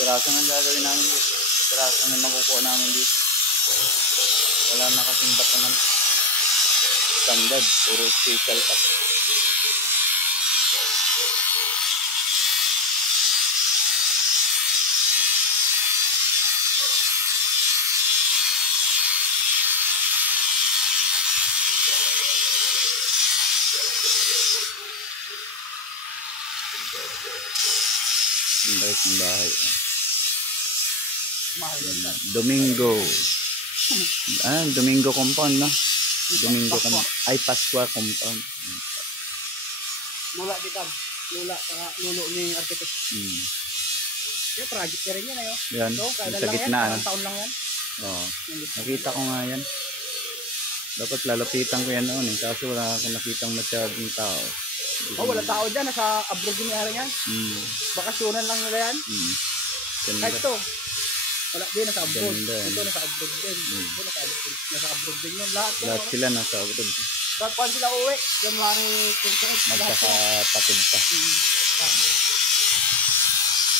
Kapiraso ng gagawin namin dito. Kapiraso na makukuha namin dito. Wala na kasing bato ng standard. Puro special cut. Ang bait ng bahay. Domingo. Domingo compound, no? Domingo compound. Ay, Pasqua compound. Lula di kam. Lula, lulo ni architect. Yung project na rin yan, ayo. Yan, So, sa gitna. Yan, taon lang yan. Oo. Nakita ko nga yan. Dapat lalapitan ko yan noon eh. Kaso wala akong nakitang masyadong tao. Wala tao dyan. Nasa abroad din yung yan. Bakasyonan lang nila yan. Kahit ito. Wala din, nasa abroad. Ito nasa abroad din. Ito nasa abroad din yun. Lahat sila nasa abroad. Ba't paano sila uwi? January 28. Magkakapatid pa.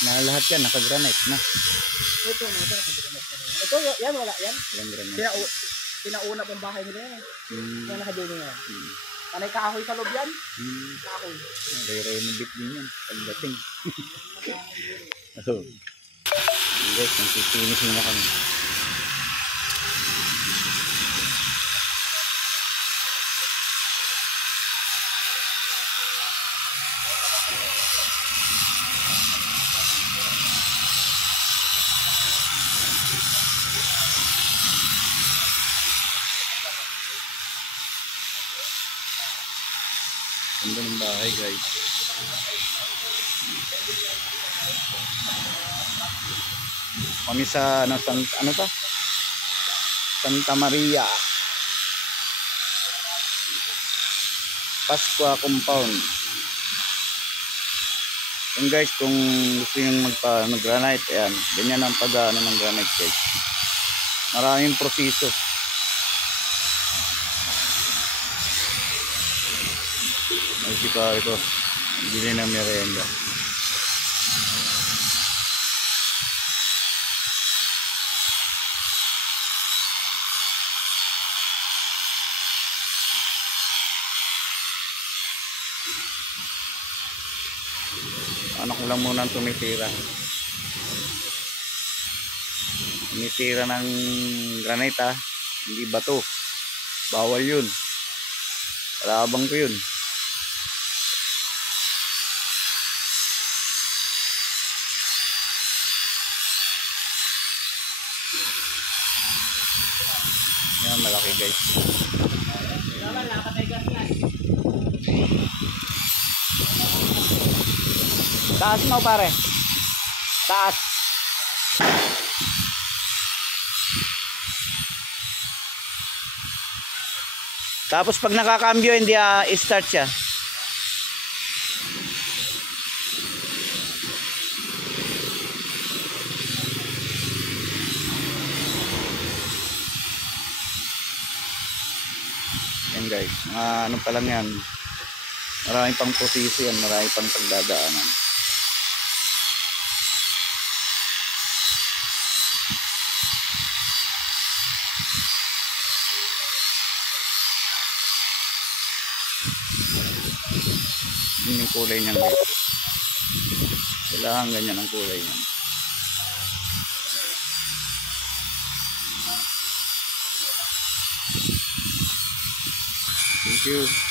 Na lahat yan, naka-granite na. Ito naka-granite na. Ito, yan, wala yan. Walang granite. Pinauna pang bahay nila yan. Yung nakadulo yan. Kanay kahoy sa loob yan. Kahoy. Renovate din yan. Pagdating. Oh. Guys, nagsipinis na kami. Ganda ng bahay, guys. Kami sa ano to? Santa Maria Pasqua compound. Yung guys, kung gusto nyo mag-granite, ayan, ganyan ang pag-ano ng granite, guys. Maraming proseso. Si pare ko, bili ng merienda. Anak ko lang muna tumitira. Tumitira ng granite, ha, hindi bato. Bawal yun. Kalabang ko yun. Yan, malaki, guys. Taas mo, pare. Taas. Tapos pag nakakambyo, hindi start siya. Yan, guys, ano pa lang yan, maraming pang proseso yan, maraming pang pagdadaanan. Yun yung kulay niyan, guys. Kailangan ganyan ang kulay niyan. Thank you.